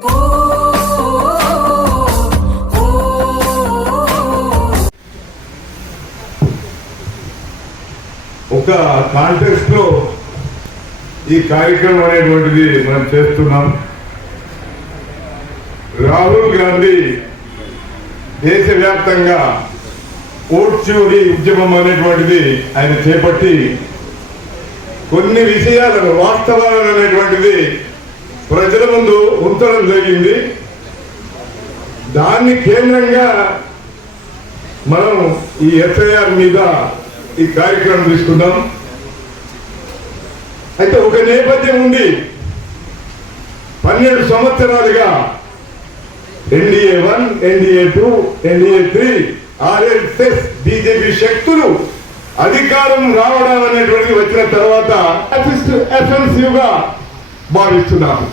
ఒక కాంటెక్స్ట్ లో ఈ కార్యక్రమం అనేటువంటిది మనం చేస్తున్నాం. రాహుల్ గాంధీ దేశవ్యాప్తంగా ఓట్ చివరి ఉద్యమం అనేటువంటిది ఆయన చేపట్టి కొన్ని విషయాలను వాస్తవాలను అనేటువంటిది ప్రజల ముందు ఉంచడం జరిగింది. దాన్ని కేంద్రంగా మనం ఈ ఎస్ఐఆర్ మీద ఈ కార్యక్రమం తీసుకున్నాం. అయితే ఒక నేపథ్యం ఉంది. 12 సంవత్సరాలుగా NDA 1, NDA 2, NDA 3, RSS, BJP శక్తులు అధికారం రావడం అనేటువంటిది వచ్చిన తర్వాత అఫెన్సివ్ గా భావిస్తున్నారు.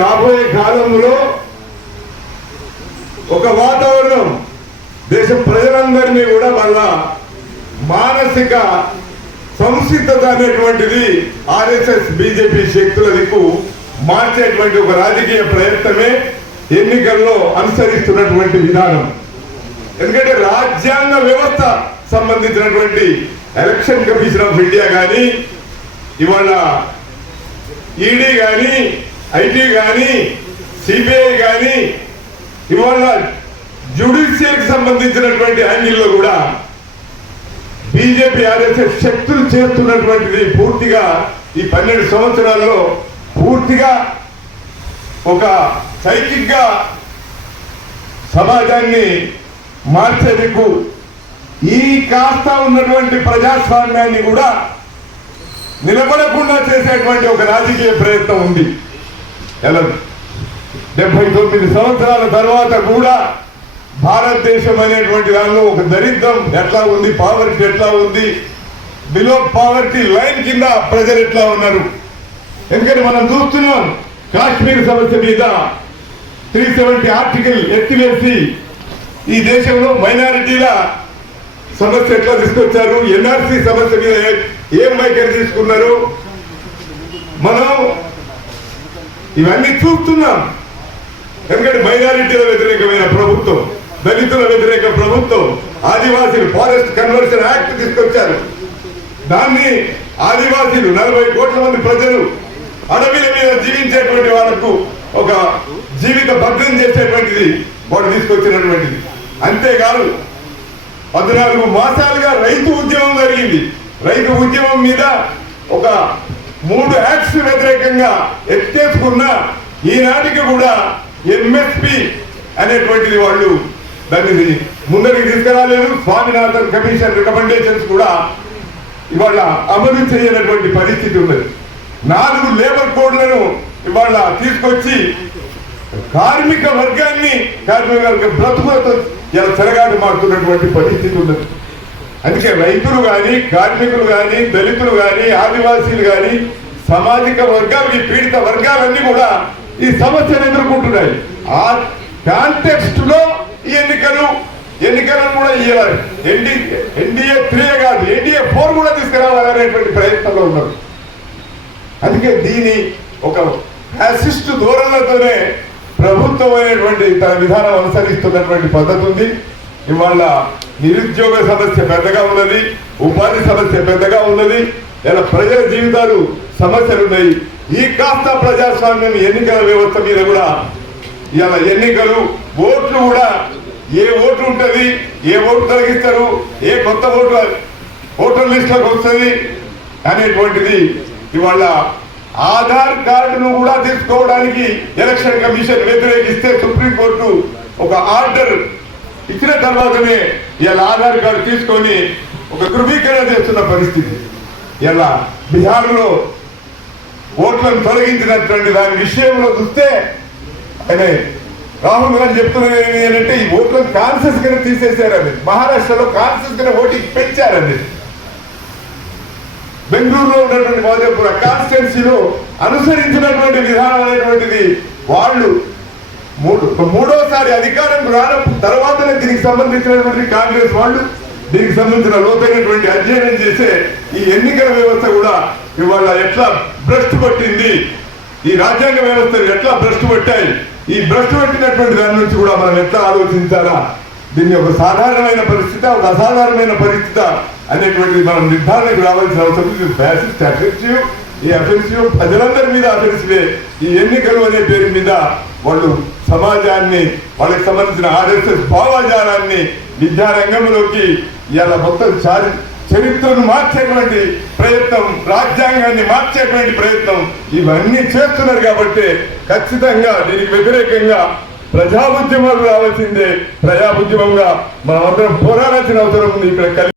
రాబోయే కాలంలో ఒక వాతావరణం దేశ ప్రజలందరినీ కూడా మళ్ళా మానసిక సంసిద్ధత అనేటువంటిది ఆర్ఎస్ఎస్ బీజేపీ శక్తుల దిక్కు మార్చేటువంటి ఒక రాజకీయ ప్రయత్నమే ఎన్నికల్లో అనుసరిస్తున్నటువంటి విధానం. ఎందుకంటే రాజ్యాంగ వ్యవస్థ సంబంధించినటువంటి ఎలక్షన్ కమిషన్ ఆఫ్ ఇండియా కానీ, ఇవాళ ఈడీ కానీ, ఐటీ కానీ, సిబిఐ కానీ, ఇవాళ జ్యుడిషియల్కి సంబంధించినటువంటి యాంగిల్లో కూడా బీజేపీ ఆర్ఎస్ఎస్ శక్తులు చేస్తున్నటువంటిది పూర్తిగా ఈ 12 సంవత్సరాల్లో పూర్తిగా ఒక సైకిక్ గా సమాజాన్ని మార్చేందుకు ఈ కాస్త ఉన్నటువంటి ప్రజాస్వామ్యాన్ని కూడా నిలబడకుండా చేసేటువంటి ఒక రాజకీయ ప్రయత్నం ఉంది. 79 సంవత్సరాల తర్వాత కూడా భారతదేశం అనేటువంటి దానిలో ఒక దరిద్రం ఎట్లా ఉంది, పావర్టీ ఎట్లా ఉంది, బిలో పావర్టీ లైన్ కింద ప్రజలు ఎట్లా ఉన్నారు. ఎందుకంటే మనం చూస్తున్నాం కాశ్మీర్ సమస్య మీద 370 ఆర్టికల్ ఎత్తివేసి ఈ దేశంలో మైనారిటీల సమస్య ఎట్లా తీసుకొచ్చారు, ఎన్ఆర్సీ సమస్య మీద ఏం వైఖరి తీసుకున్నారు. మనం ఇవన్నీ చూస్తున్నాం. ఎందుకంటే మైనారిటీల వ్యతిరేకమైన ప్రభుత్వం, దళితుల వ్యతిరేక ప్రభుత్వం, ఆదివాసీలు ఫారెస్ట్ కన్వర్షన్ యాక్ట్ తీసుకొచ్చారు. దాన్ని ఆదివాసీలు 40 కోట్ల మంది ప్రజలు అడవిల మీద జీవించేటువంటి వాళ్ళకు ఒక జీవిత భద్రం చేసేటువంటిది వాడు తీసుకొచ్చినటువంటిది. అంతేకాదు 14 మాసాలుగా రైతు ఉద్యమం జరిగింది. రైతు ఉద్యమం మీద ఒక 3 యాక్ట్స్ వ్యతిరేకంగా ఎత్తేసుకున్న ఈనాటికి కూడా ఎంఎస్పి అనేటువంటిది వాళ్ళు దాన్ని ముందరికి తీసుకురాలేదు. స్వామినాథన్ కమిషన్ రికమెండేషన్స్ కూడా ఇవాళ అమలు చేయనటువంటి పరిస్థితి ఉన్నది. 4 లేబర్ కోడ్లను ఇవాళ తీసుకొచ్చి కార్మిక వర్గాన్ని బ్రతుకులతో ఇలా చెరగాటు మారుతున్నటువంటి పరిస్థితి ఉన్నది. అందుకే రైతులు కానీ, కార్మికులు కానీ, దళితులు కానీ, ఆదివాసీలు కానీ, సామాజిక వర్గాలు, ఈ పీడిత వర్గాలన్నీ కూడా ఈ సమస్యను ఎదుర్కొంటున్నాయి. ఆ కాంటెక్స్ట్ లో ఈ ఎన్నికలను కూడా ఎన్డీఏ 3 కాదు, ఎన్డీఏ 4 కూడా తీసుకురావాలనేటువంటి ప్రయత్నంలో ఉన్నారు. అందుకే దీని ఒక ఫ్యాసిస్ట్ ధోరణులతోనే ప్రభుత్వం అనేటువంటి తన విధానం అనుసరిస్తున్నటువంటి పద్ధతి ఉంది. ఇవాళ నిరుద్యోగ సమస్య పెద్దగా ఉన్నది, ఉపాధి సమస్య పెద్దగా ఉన్నది, ఇలా ప్రజల జీవితాలు సమస్యలు ఉన్నాయి. ఈ కాస్త ప్రజాస్వామ్యం ఎన్నికల వ్యవస్థ మీద కూడా ఇలా ఎన్నికలు, ఓట్లు కూడా ఏ ఓటు ఉంటుంది, ఏ ఓటు తొలగిస్తారు, ఏ కొత్త ఓటర్ లిస్టులకు వస్తుంది అనేటువంటిది ఇవాళ ఆధార్ కార్డును కూడా తీసుకోవడానికి ఎలక్షన్ కమిషన్ వ్యతిరేకిస్తే సుప్రీంకోర్టు ఒక ఆర్డర్ ఇచ్చిన తర్వాతనే ఇలా ఆధార్ కార్డు తీసుకొని ఒక ధృవీకరణ చేస్తున్న పరిస్థితి. ఇలా బీహార్లో ఓట్లను తొలగించినటువంటి దాని విషయంలో చూస్తే ఆయన రాహుల్ గాంధీ చెప్తున్నది ఏంటంటే ఈ ఓట్లను కాన్షియస్ గా తీసేశారని. మహారాష్ట్రలో కాన్షియస్ గా ఓటింగ్ పెంచారని. బెంగళూరులో ఉన్నటువంటి మోదీపుర కాన్స్టిట్యున్సీలో అనుసరించినటువంటి విధానం అనేటువంటిది వాళ్ళు మూడోసారి అధికారం రాన తర్వాతనే దీనికి సంబంధించినటువంటి కాంగ్రెస్ వాళ్ళు దీనికి సంబంధించిన లోతైనటువంటి అధ్యయనం చేసే ఈ ఎన్నికల వ్యవస్థ కూడా ఇవాళ ఎట్లా భ్రష్టు పట్టింది, ఈ రాజ్యాంగ వ్యవస్థలు ఎట్లా భ్రష్టు పట్టాయి, ఈ భ్రష్టు పెట్టినటువంటి దాని నుంచి కూడా మనం ఎట్లా ఆలోచించాలా, దీన్ని ఒక సాధారణమైన పరిస్థితి, ఒక అసాధారణమైన పరిస్థితి అనేటువంటిది మనం నిర్ధారణకు రావాల్సిన అవసరం ఉంది. ఫ్యాసిస్ట్ అఫెన్సివ్, ఈ అఫెన్సివ్ ప్రజలందరి మీద అఫెన్సివే. ఈ ఎన్నికలు అనే పేరు మీద వాళ్ళు సమాజాన్ని, వాళ్ళకి సంబంధించిన ఆర్ఎస్ఎస్ భావాజాలాన్ని విద్యారంగంలోకి ఇలా మొత్తం చరిత్రను మార్చేటువంటి ప్రయత్నం, రాజ్యాంగాన్ని మార్చేటువంటి ప్రయత్నం ఇవన్నీ చేస్తున్నారు. కాబట్టి ఖచ్చితంగా దీనికి వ్యతిరేకంగా ప్రజా ఉద్యమాలు రావాల్సిందే. ప్రజా ఉద్యమంగా మనమందరం పోరాడాల్సిన అవసరం ఉంది. ఇక్కడ